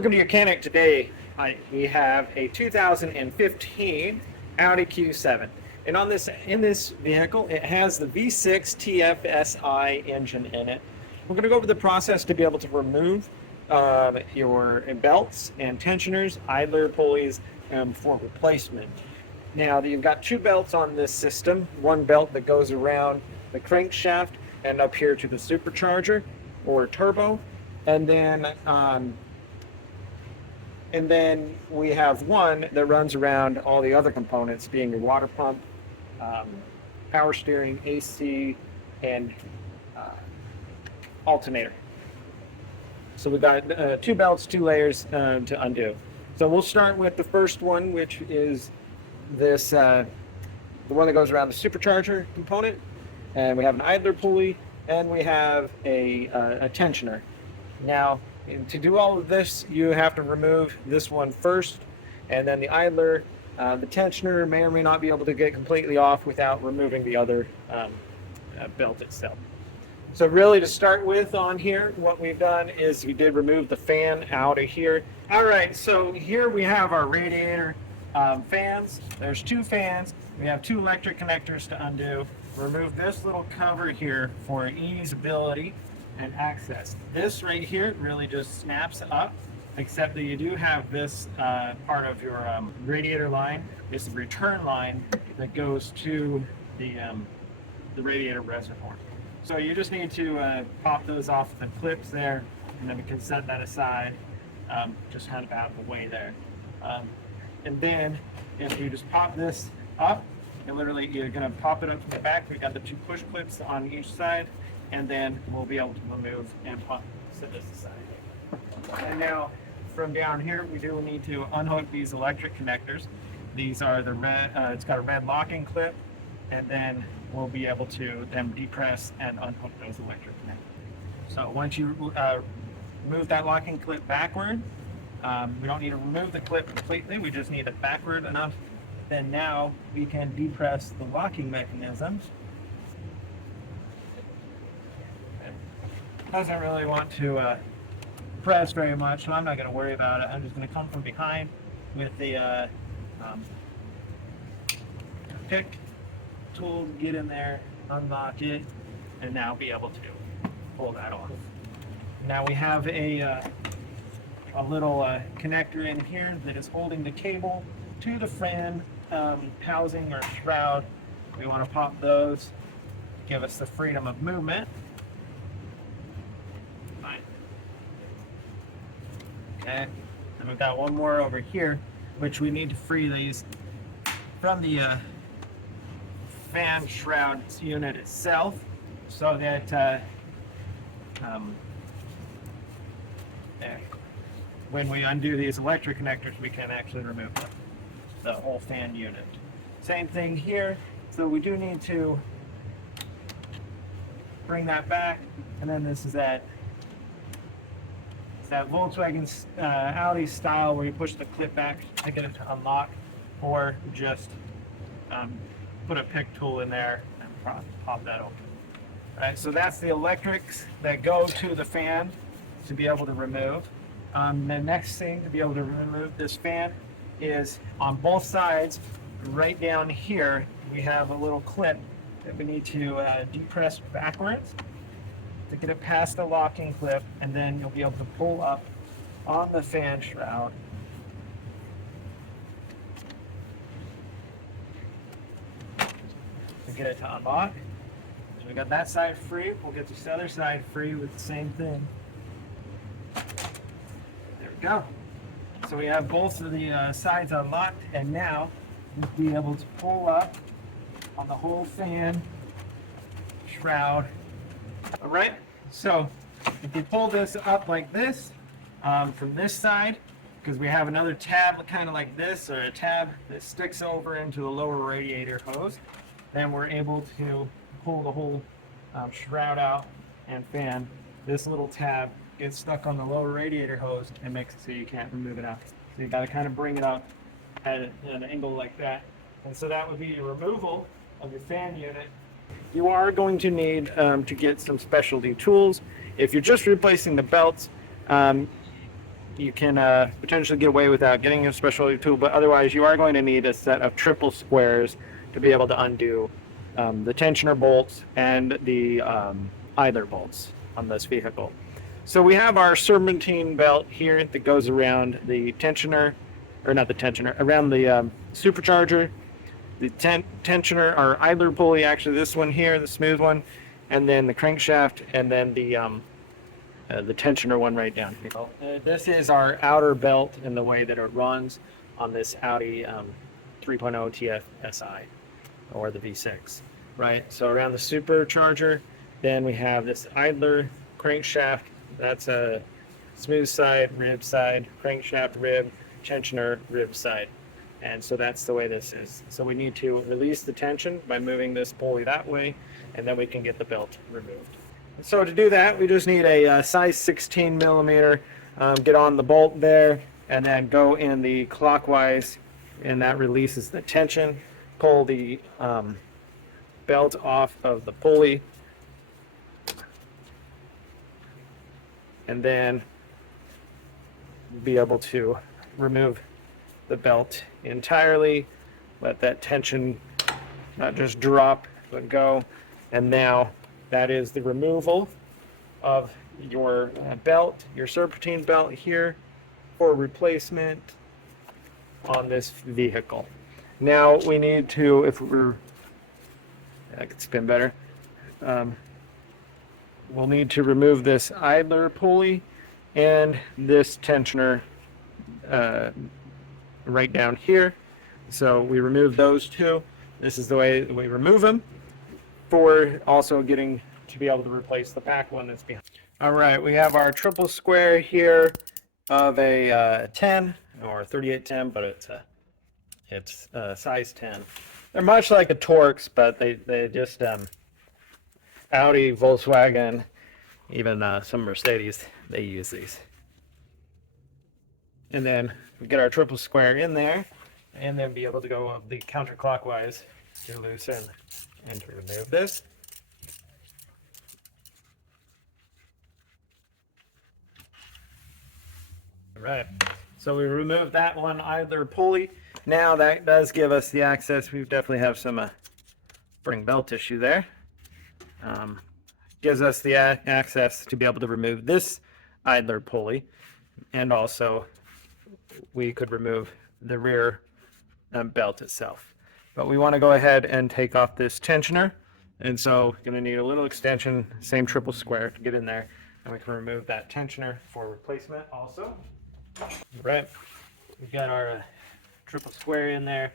Welcome to your mechanic today. We have a 2015 Audi Q7, and in this vehicle, it has the V6 TFSI engine in it. We're going to go over the process to be able to remove your belts and tensioners, idler, pulleys for replacement. Now, you've got two belts on this system. One belt that goes around the crankshaft and up here to the supercharger or turbo, and then we have one that runs around all the other components, being your water pump, power steering, AC, and alternator. So we've got two belts, two layers to undo. So we'll start with the first one, which is this, the one that goes around the supercharger component. And we have an idler pulley, and we have a tensioner. Now, to do all of this, you have to remove this one first, and then the idler. The tensioner may or may not be able to get completely off without removing the other belt itself. So really, to start with on here, what we've done is we did remove the fan out of here. All right, so here we have our radiator fans. There's two fans. We have two electric connectors to undo. Remove this little cover here for easeability and access. This right here really just snaps up, except that you do have this part of your radiator line. It's the return line that goes to the radiator reservoir. So you just need to pop those off the clips there, and then we can set that aside, just kind of out of the way there. And then if you just pop this up, and literally you're going to pop it up to the back. We've got the two push clips on each side, and then we'll be able to remove and set this aside. And now from down here, we do need to unhook these electric connectors. These are the red, it's got a red locking clip, and then we'll be able to then depress and unhook those electric connectors. So once you move that locking clip backward, we don't need to remove the clip completely, we just need it backward enough. Then now we can depress the locking mechanism. It doesn't really want to press very much, so I'm not going to worry about it. I'm just going to come from behind with the pick tool, get in there, unlock it, and now be able to pull that off. Now we have a little connector in here that is holding the cable to the fan housing or shroud. We want to pop those to give us the freedom of movement. Fine. Okay, and we've got one more over here, which we need to free these from the fan shroud unit itself, so that there, when we undo these electric connectors, we can actually remove the whole fan unit. Same thing here, so we do need to bring that back, and then this is that Volkswagen Audi style where you push the clip back to get it to unlock, or just put a pick tool in there and pop that open. All right, so that's the electrics that go to the fan to be able to remove. The next thing to be able to remove this fan is on both sides, right down here, we have a little clip that we need to depress backwards to get it past the locking clip, and then you'll be able to pull up on the fan shroud. To get it to unlock. So we got that side free, we'll get this other side free with the same thing. There we go. So we have both of the sides unlocked, and now we'll be able to pull up on the whole fan shroud. All right, so if you pull this up like this, from this side, because we have another tab kind of like this, or a tab that sticks over into the lower radiator hose, then we're able to pull the whole shroud out and fan. This little tab gets stuck on the lower radiator hose and makes it so you can't remove it out. So you got to kind of bring it up at an angle like that. And so that would be your removal of your fan unit. You are going to need to get some specialty tools. If you're just replacing the belts, you can potentially get away without getting a special tool, but otherwise you are going to need a set of triple squares to be able to undo the tensioner bolts and the idler bolts on this vehicle. So we have our serpentine belt here that goes around the tensioner, or not the tensioner, around the supercharger, the tensioner, or idler pulley, actually this one here, the smooth one, and then the crankshaft, and then the tensioner one right down here. This is our outer belt in the way that it runs on this Audi 3.0 TFSI, or the V6, right? So around the supercharger, then we have this idler crankshaft. That's a smooth side, crankshaft rib, tensioner rib side. And so that's the way this is. So we need to release the tension by moving this pulley that way, and then we can get the belt removed. So to do that, we just need a size 16 millimeter, get on the bolt there, and then go in the clockwise, and that releases the tension. Pull the belt off of the pulley, and then be able to remove the belt entirely. Let that tension not just drop, but go. And now that is the removal of your belt, your serpentine belt here for replacement on this vehicle. Now we need to, if we're, I could spin better, we'll need to remove this idler pulley and this tensioner right down here. So we remove those two. This is the way we remove them, for also getting to be able to replace the back one that's behind. All right, we have our triple square here of a 10 or 3810, but it's size 10. They're much like a Torx, but they just Audi, Volkswagen, even some Mercedes, they use these. And then we get our triple square in there, and then be able to go the counterclockwise to loosen and to remove this. All right, so we removed that one idler pulley. Now that does give us the access. We definitely have some spring belt issue there. Gives us the access to be able to remove this idler pulley, and also we could remove the rear belt itself. But we want to go ahead and take off this tensioner, and so going to need a little extension, same triple square to get in there, and we can remove that tensioner for replacement also. Right, we've got our triple square in there.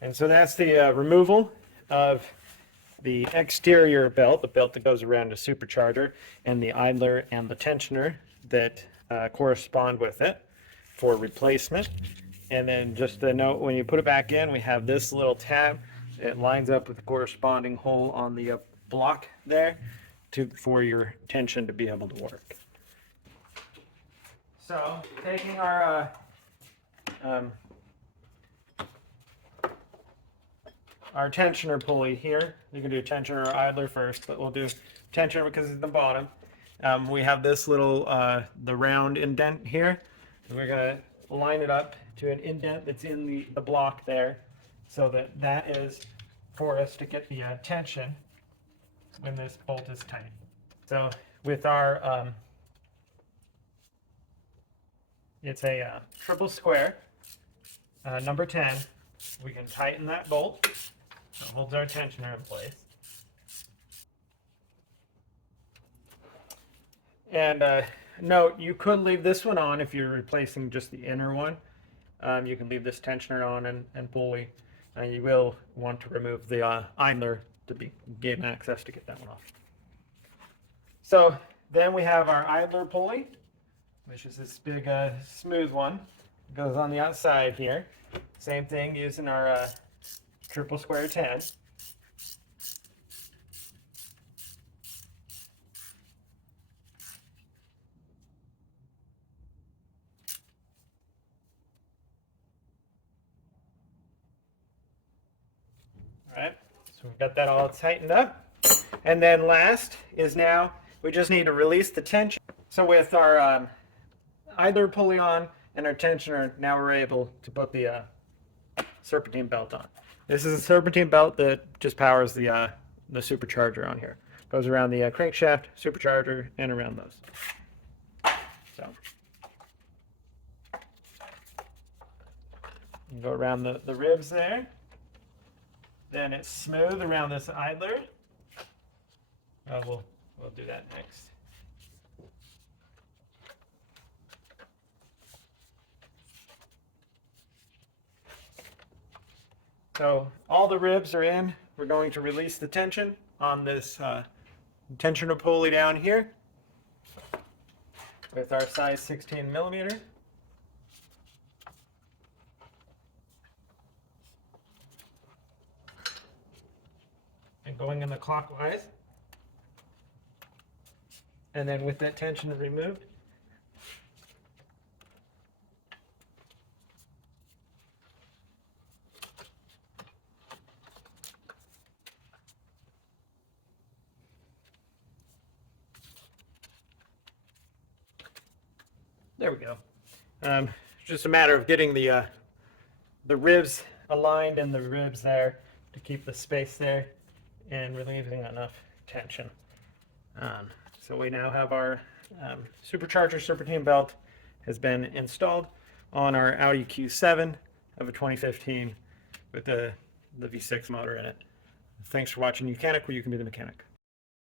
And so that's the removal of the exterior belt, the belt that goes around the supercharger, and the idler and the tensioner that correspond with it for replacement. And then just a note, when you put it back in, we have this little tab. It lines up with the corresponding hole on the block there for your tension to be able to work. So taking our tensioner pulley here. You can do tensioner or idler first, but we'll do tensioner because it's the bottom. We have this little, the round indent here. And we're going to line it up to an indent that's in the block there, so that is for us to get the tension when this bolt is tight. So with our, it's a triple square, number 10, we can tighten that bolt. So it holds our tensioner in place. And note, you could leave this one on if you're replacing just the inner one. You can leave this tensioner on and pulley. You will want to remove the idler to gain access to get that one off. So then we have our idler pulley, which is this big smooth one. It goes on the outside here. Same thing, using our triple square 10. All So we've got that all tightened up. And then last is now we just need to release the tension. So with our idler pulley on and our tensioner, now we're able to put the serpentine belt on. This is a serpentine belt that just powers the supercharger on here. Goes around the crankshaft, supercharger, and around those. So you go around the ribs there. Then it's smooth around this idler. We'll do that next. So all the ribs are in. We're going to release the tension on this tensioner pulley down here with our size 16 millimeter. And going in the clockwise. And then with that tension removed, there we go. It's just a matter of getting the ribs aligned and the ribs there to keep the space there and relieving enough tension. So we now have our supercharger serpentine belt has been installed on our Audi Q7 of a 2015 with the V6 motor in it. Thanks for watching Mechanic, where you can be the mechanic.